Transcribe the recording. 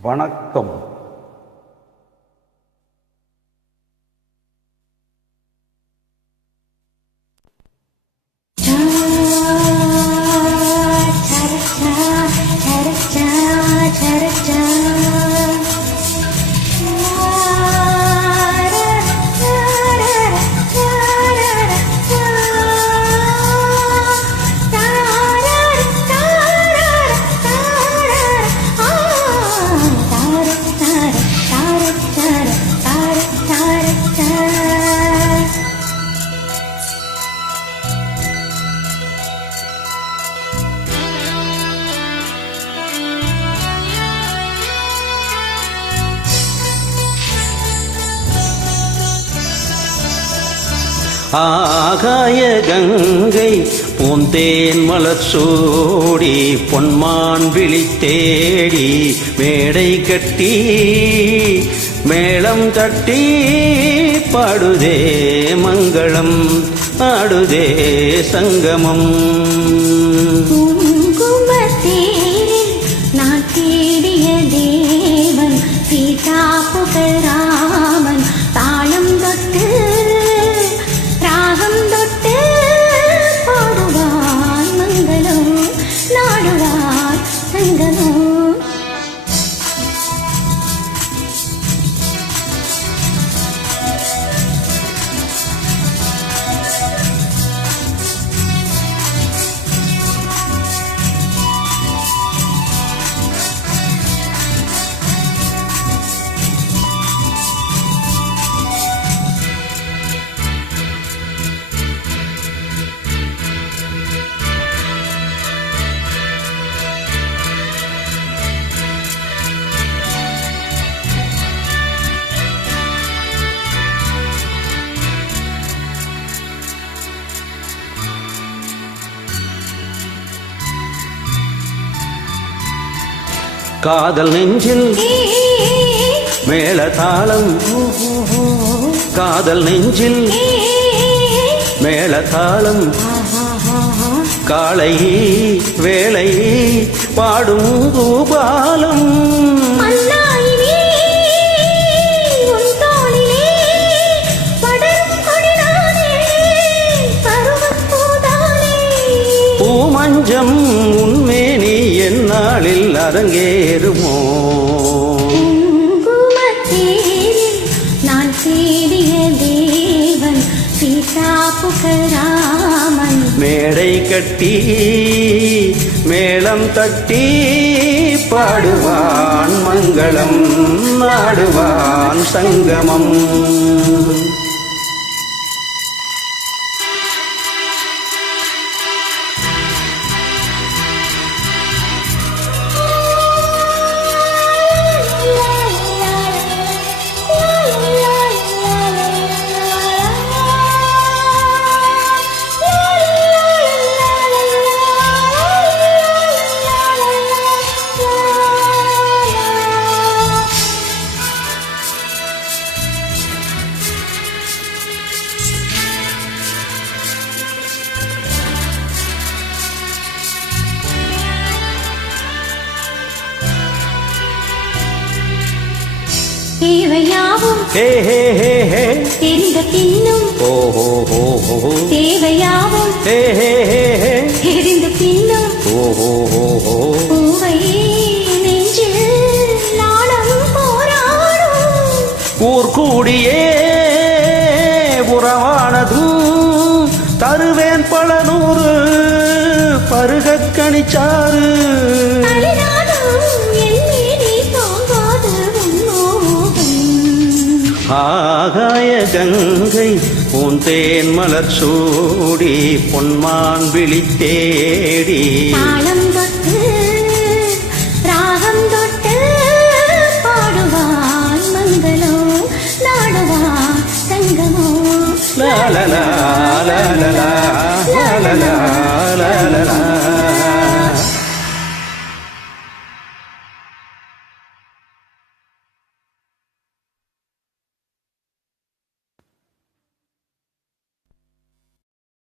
வணக்கம் ஆகாய கங்கை பூந்தேன் மலர் பொன்மான் விழி தேடி மேடை கட்டி மேளம் தட்டி பாடுதே மங்களம் ஆடுதே சங்கமம். காதல் நெஞ்சில் மேலதாளம் காதல் நெஞ்சில் மேலதாளம் காலை வேலை பாடும் பூபாலம். பூமஞ்சம் அரங்கேறுமோ? நான் தேடிய தேவன் சீதா புகழாமன் மேடை கட்டி மேளம் தட்டி பாடுவான் மங்களம் நாடுவான் சங்கமம். தேவையாவும் தெரிந்த பின்னும் தேவையாவும் தெரிந்த பின்னும் கூடியே உறவானதும் தருவேன் பல நூறு பருகக்கணிச்சாறு ஆகாய கங்கை பூந்தேன் மலர் சூடி பொன்மான் விழி தேடி. தாளம் தொட்டு ராகம் தொட்டு பாடுவான் மங்களோ நாடுவான் சங்கமோ லா லா